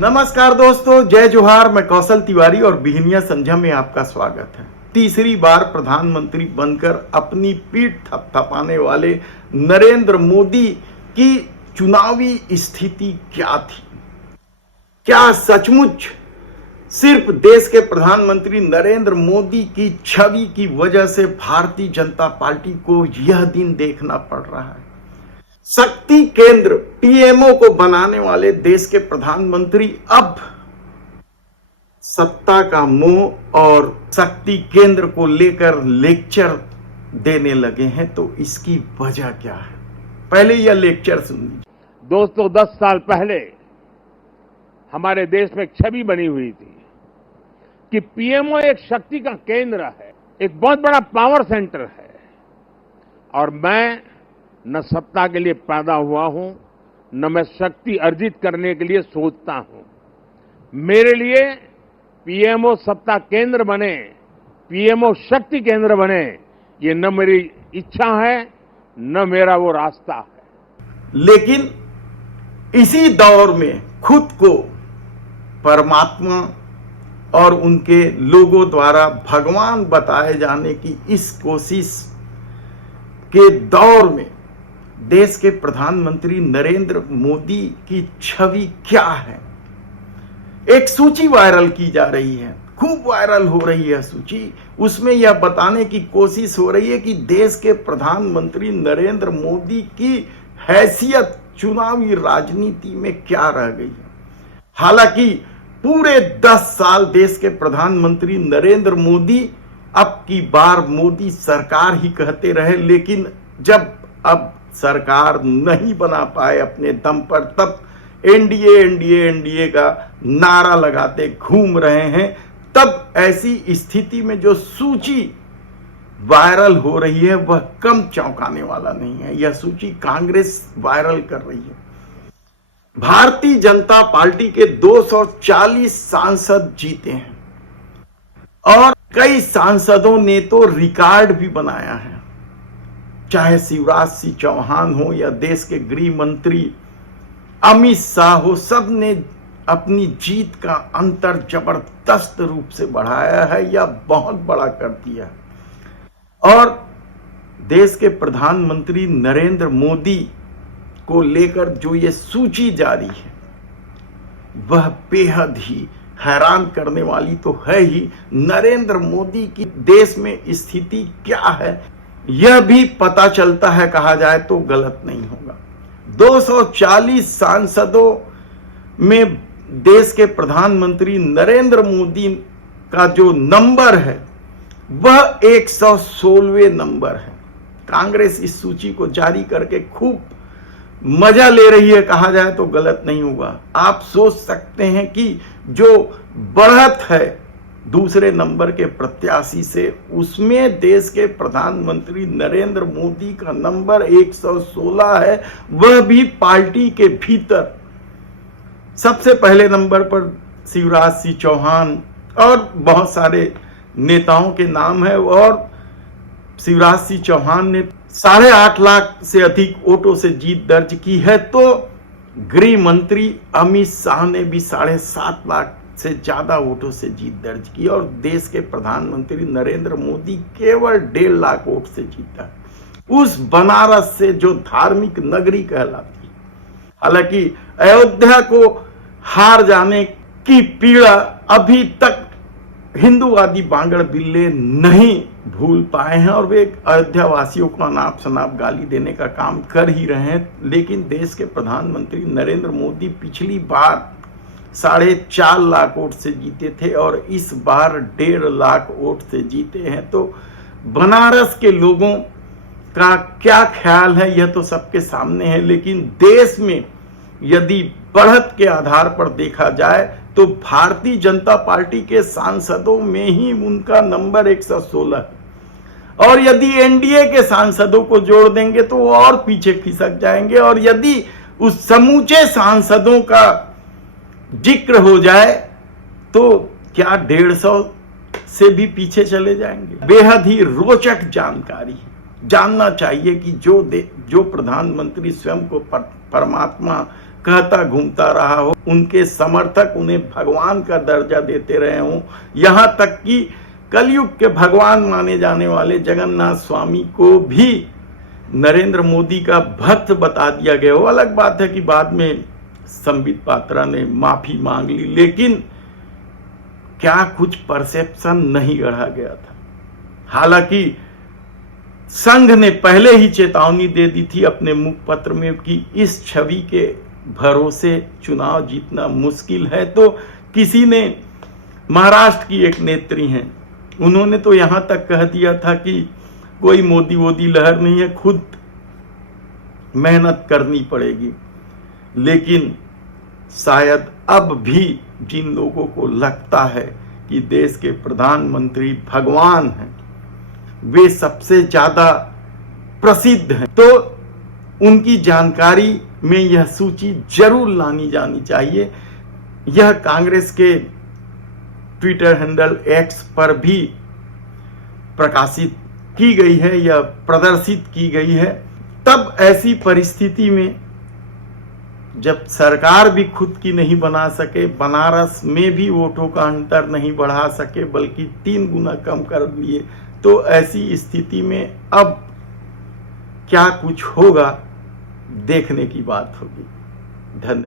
नमस्कार दोस्तों, जय जोहार। मैं कौशल तिवारी और बिहनिया संध्या में आपका स्वागत है। तीसरी बार प्रधानमंत्री बनकर अपनी पीठ थपथपाने वाले नरेंद्र मोदी की चुनावी स्थिति क्या थी? क्या सचमुच सिर्फ देश के प्रधानमंत्री नरेंद्र मोदी की छवि की वजह से भारतीय जनता पार्टी को यह दिन देखना पड़ रहा है? शक्ति केंद्र पीएमओ को बनाने वाले देश के प्रधानमंत्री अब सत्ता का मोह और शक्ति केंद्र को लेकर लेक्चर देने लगे हैं। तो इसकी वजह क्या है? पहले यह लेक्चर सुन लीजिए। दोस्तों, 10 साल पहले हमारे देश में एक छवि बनी हुई थी कि पीएमओ एक शक्ति का केंद्र है, एक बहुत बड़ा पावर सेंटर है। और मैं न सत्ता के लिए पैदा हुआ हूं, न मैं शक्ति अर्जित करने के लिए सोचता हूं। मेरे लिए पीएमओ सत्ता केंद्र बने, पीएमओ शक्ति केंद्र बने, ये न मेरी इच्छा है न मेरा वो रास्ता है। लेकिन इसी दौर में खुद को परमात्मा और उनके लोगों द्वारा भगवान बताए जाने की इस कोशिश के दौर में देश के प्रधानमंत्री नरेंद्र मोदी की छवि क्या है? एक सूची वायरल की जा रही है, खूब वायरल हो रही है सूची। उसमें यह बताने की कोशिश हो रही है कि देश के प्रधानमंत्री नरेंद्र मोदी की हैसियत चुनावी राजनीति में क्या रह गई है। हालांकि पूरे 10 साल देश के प्रधानमंत्री नरेंद्र मोदी अब की बार मोदी सरकार ही कहते रहे, लेकिन जब अब सरकार नहीं बना पाए अपने दम पर, तब एनडीए का नारा लगाते घूम रहे हैं। तब ऐसी स्थिति में जो सूची वायरल हो रही है वह कम चौंकाने वाला नहीं है। यह सूची कांग्रेस वायरल कर रही है। भारतीय जनता पार्टी के 240 सांसद जीते हैं और कई सांसदों ने तो रिकॉर्ड भी बनाया है। चाहे शिवराज सिंह चौहान हो या देश के गृह मंत्री अमित शाह हो, सब ने अपनी जीत का अंतर जबरदस्त रूप से बढ़ाया है या बहुत बड़ा कर दिया है। और देश के प्रधानमंत्री नरेंद्र मोदी को लेकर जो ये सूची जारी है वह बेहद ही हैरान करने वाली तो है ही। नरेंद्र मोदी की देश में स्थिति क्या है यह भी पता चलता है, कहा जाए तो गलत नहीं होगा। 240 सांसदों में देश के प्रधानमंत्री नरेंद्र मोदी का जो नंबर है वह 116वें नंबर है। कांग्रेस इस सूची को जारी करके खूब मजा ले रही है, कहा जाए तो गलत नहीं होगा। आप सोच सकते हैं कि जो बढ़त है दूसरे नंबर के प्रत्याशी से, उसमें देश के प्रधानमंत्री नरेंद्र मोदी का नंबर 116 है, वह भी पार्टी के भीतर। सबसे पहले नंबर पर शिवराज सिंह चौहान और बहुत सारे नेताओं के नाम है। और शिवराज सिंह चौहान ने 8.5 लाख से अधिक वोटों से जीत दर्ज की है, तो गृह मंत्री अमित शाह ने भी 7.5 लाख से ज्यादा वोटों से जीत दर्ज की। और देश के प्रधानमंत्री नरेंद्र मोदी केवल 1.5 लाख वोट से जीता है, उस बनारस से जो धार्मिक नगरी कहलाती है। हालांकि अयोध्या को हार जाने की पीड़ा अभी तक हिंदूवादी बांगड़ बिल्ले नहीं भूल पाए हैं और वे अयोध्या वासियों को अनाप शनाप गाली देने का काम कर ही रहे हैं। लेकिन देश के प्रधानमंत्री नरेंद्र मोदी पिछली बार 4.5 लाख वोट से जीते थे और इस बार 1.5 लाख वोट से जीते हैं। तो बनारस के लोगों का क्या ख्याल है यह तो सबके सामने है। लेकिन देश में यदि बढ़त के आधार पर देखा जाए तो भारतीय जनता पार्टी के सांसदों में ही उनका नंबर 116 है। और यदि एनडीए के सांसदों को जोड़ देंगे तो वो और पीछे खिसक जाएंगे। और यदि उस समूचे सांसदों का जिक्र हो जाए तो क्या 150 से भी पीछे चले जाएंगे। बेहद ही रोचक जानकारी है। जानना चाहिए कि जो प्रधानमंत्री स्वयं को परमात्मा कहता घूमता रहा हो, उनके समर्थक उन्हें भगवान का दर्जा देते रहे हों, यहां तक कि कलयुग के भगवान माने जाने वाले जगन्नाथ स्वामी को भी नरेंद्र मोदी का भक्त बता दिया गया हो। अलग बात है कि बाद में संबित पात्रा ने माफी मांग ली, लेकिन क्या कुछ परसेप्शन नहीं गढ़ा गया था। हालांकि संघ ने पहले ही चेतावनी दे दी थी अपने मुखपत्र में कि इस छवि के भरोसे चुनाव जीतना मुश्किल है। तो किसी ने, महाराष्ट्र की एक नेत्री हैं, उन्होंने तो यहां तक कह दिया था कि कोई मोदी वोदी लहर नहीं है, खुद मेहनत करनी पड़ेगी। लेकिन शायद अब भी जिन लोगों को लगता है कि देश के प्रधानमंत्री भगवान हैं, वे सबसे ज्यादा प्रसिद्ध हैं, तो उनकी जानकारी में यह सूची जरूर लानी जानी चाहिए। यह कांग्रेस के ट्विटर हैंडल एक्स पर भी प्रकाशित की गई है या प्रदर्शित की गई है। तब ऐसी परिस्थिति में जब सरकार भी खुद की नहीं बना सके, बनारस में भी वोटों का अंतर नहीं बढ़ा सके बल्कि 3 गुना कम कर दिए, तो ऐसी स्थिति में अब क्या कुछ होगा देखने की बात होगी। धन्यवाद।